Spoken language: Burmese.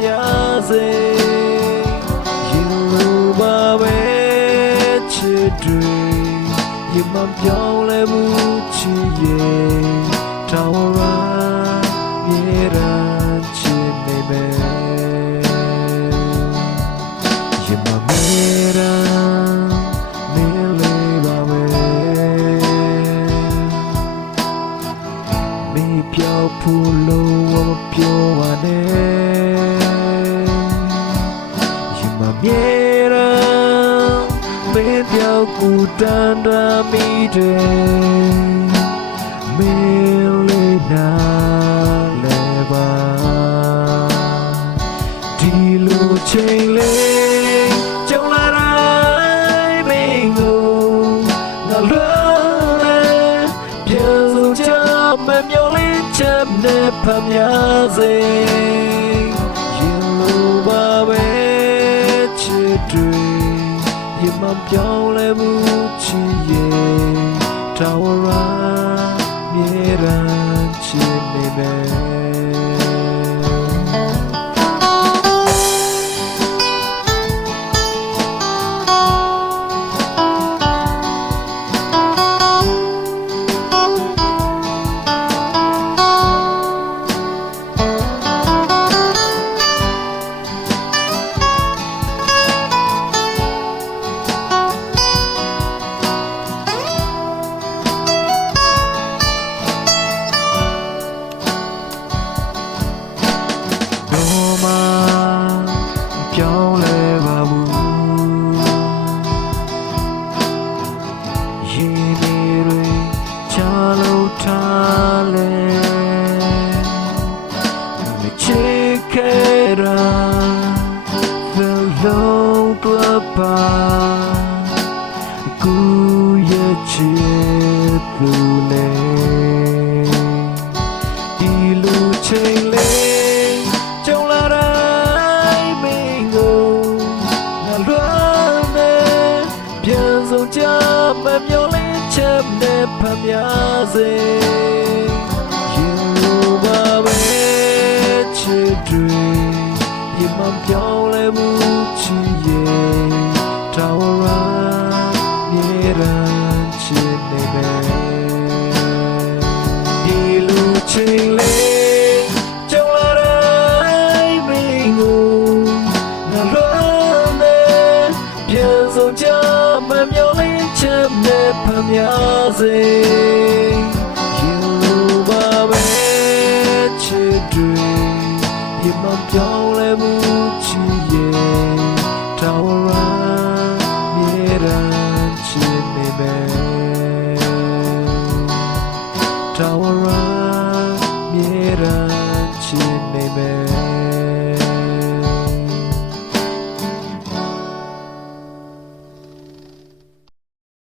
များစေရင်လိုပါပဲချစ်တွေရင်မပြောင်းလဲဘူးချစ်ရဲ့တောင်းရမြေရန်ချစ်နေမယ်ရင်မမြေရန်မင်းလေးပါပဲမင်းပြောက်ဖို့လို့မပြောပါနဲ့ရင်မမြေရန်မင်းပြောက်ကိုတန်တာမိတယ်မင်းလေးနာလဲပါဒီလိုချိန်လေးကြောင်လာတိုင်းမင်းကိုငါလွမ်းလဲပြန်ဆုံးချမမျောလေးချက်နဲ့ဖမ်းများစေရင်လိုပါပဲချစ်တွေရင်မပြောင်းလဲဘူးချစ်ရဲ့ထာဝရမြေရန်ချစ်နေမယ်ပြောင်းလဲပါဘူးရင်တွေချလို့ထားလဲမချစ်ခဲ့တာလုံးတော့ပါကူရဲ့ချစ်သူလဲဒီလိုချိန်လေးကြောင်လာဆုံးချမမျောလေးချက်နဲ့ဖမ်းများစေရင်လိုပါပဲချစ်တွေရင်မပြောင်းလဲဘူးချစ်ရဲ့ထာဝရမြေရန်ချစ်နေမယ်ဒီလိုချိန်လေးကြောင်လာတိုင်းမင်းကိုငါလွမ်းတယ်ပြန်ဆုံးချမမျောလေးချက်နဲ့ဖမ်းများစေ